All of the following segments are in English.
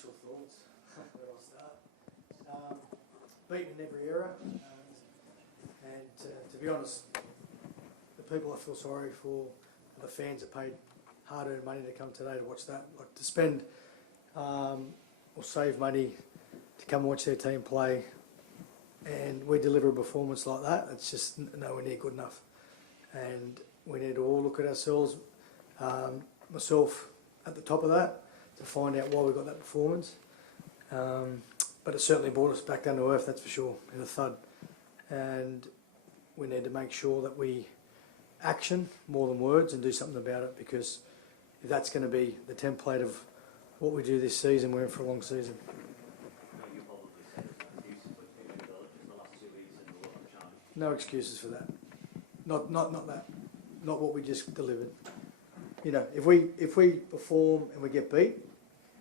initial thoughts. Where do I start? Beaten in every era, and to be honest, the people I feel sorry for are the fans that paid hard-earned money to come today to watch that. Like to spend or save money to come and watch their team play, and we deliver a performance like that. It's just nowhere near good enough, and we need to all look at ourselves. Myself at the top of that, to find out why we got that performance. But it certainly brought us back down to earth, that's for sure, in a thud. And we need to make sure that we action more than words and do something about it, because if that's going to be the template of what we do this season, we're in for a long season. No excuses for that. Not that. Not what we just delivered. You know, if we perform and we get beat,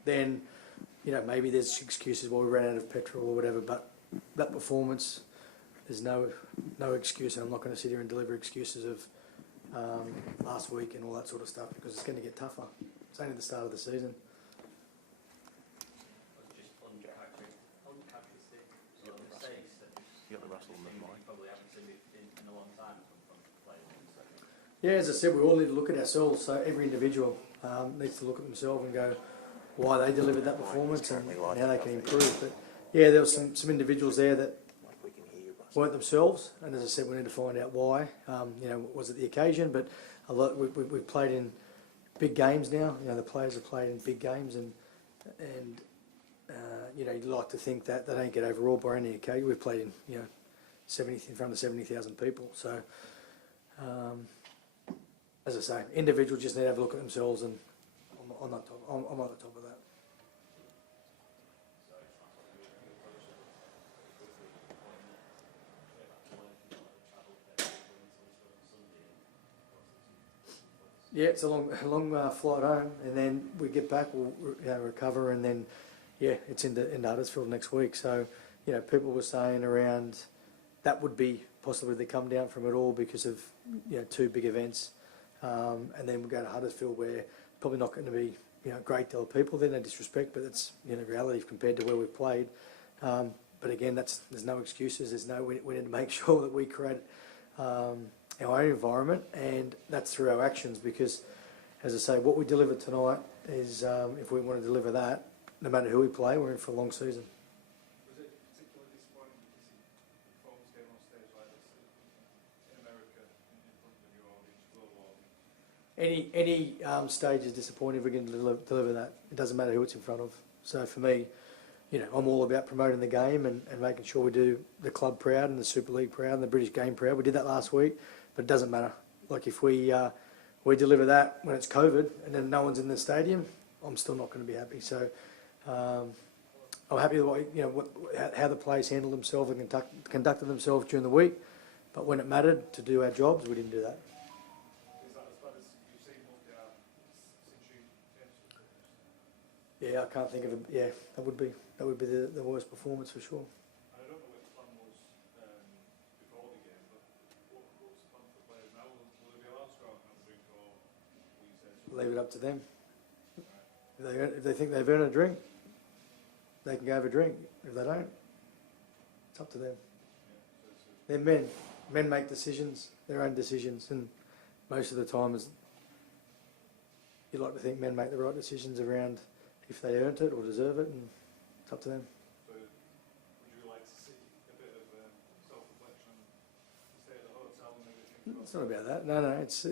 then, you know, maybe there's excuses why we ran out of petrol or whatever, but that performance, there's no excuse, and I'm not going to sit here and deliver excuses of last week and all that sort of stuff, because it's going to get tougher. It's only the start of the season. Yeah, as I said, we all need to look at ourselves. So every individual needs to look at themselves and go why they delivered that performance and how they can improve. But yeah, there were some individuals there that weren't themselves, and as I said, we need to find out why. You know, was it the occasion? But a lot we've played in big games now. You know, the players have played in big games, and you know, you'd like to think that they don't get overawed by any occasion. We've played in, you know, in front of 70,000 people. So. As I say, individuals just need to have a look at themselves, and I'm at the top of that. Yeah, it's a long flight home, and then we get back, we'll recover, and then yeah, it's in Huddersfield next week. So, you know, people were saying around that would be possibly the come down from it all because of, you know, two big events. And then we go to Huddersfield, where probably not going to be, you know, a great deal of people there, no disrespect, but it's, you know, reality compared to where we've played. But again, there's no excuses. We need to make sure that we create our own environment, and that's through our actions, because, as I say, what we delivered tonight is, if we want to deliver that, no matter who we play, we're in for a long season. Was it particularly disappointing to see the performance game on stage like this in America, in front of your audience, global audience? Any stage is disappointing if we're going to deliver that. It doesn't matter who it's in front of. So for me, you know, I'm all about promoting the game and making sure we do the club proud and the Super League proud and the British game proud. We did that last week, but it doesn't matter. Like if we deliver that when it's COVID and then no one's in the stadium, I'm still not going to be happy. So I'm happy with how the players handled themselves and conducted themselves during the week. But when it mattered to do our jobs, we didn't do that. Is that as bad as you've seen Mondial since you changed? Yeah, I can't think of it. Yeah, that would be the worst performance for sure. I don't know what the plan was before the game, but what's the plan for the players now? Will they be allowed to go out and have a drink, or will you say so? Leave it up to them. If they think they've earned a drink, they can go have a drink. If they don't, it's up to them. They're men. Men make decisions, their own decisions, and most of the time, you like to think men make the right decisions around if they earned it or deserve it, and it's up to them. So, would you like to see a bit of self-reflection, stay at the hotel and maybe think about? It's not about that. No. It's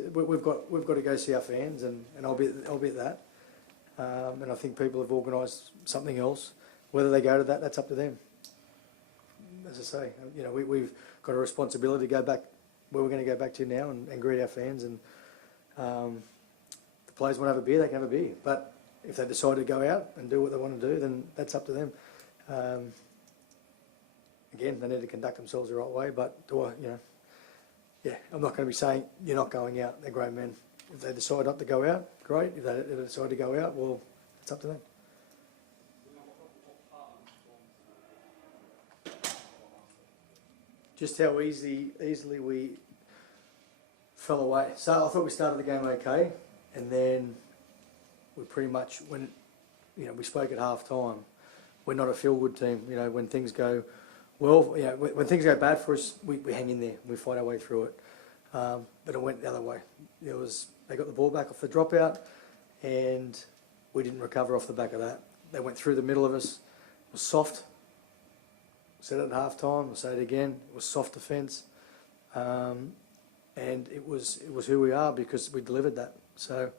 we've got to go see our fans, and I'll be at that. And I think people have organised something else. Whether they go to that, that's up to them. As I say, you know, we've got a responsibility to go back where we're going to go back to now and greet our fans. And the players want to have a beer, they can have a beer. But if they decide to go out and do what they want to do, then that's up to them. Again, they need to conduct themselves the right way. But I'm not going to be saying you're not going out. They're grown men. If they decide not to go out, great. If they decide to go out, well, it's up to them. Just how easily we fell away. So I thought we started the game okay, and then we pretty much, when we spoke at half time. We're not a feel-good team. When things go well, when things go bad for us, we hang in there. We fight our way through it. But it went the other way. They got the ball back off the dropout, and we didn't recover off the back of that. They went through the middle of us. It was soft. Said it at half time. I'll say it again. It was soft defence, and it was who we are because we delivered that. So,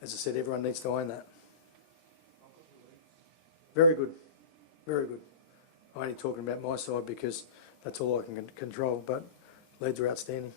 as I said, everyone needs to own that. Very good, very good. I'm only talking about my side because that's all I can control. But Leeds are outstanding.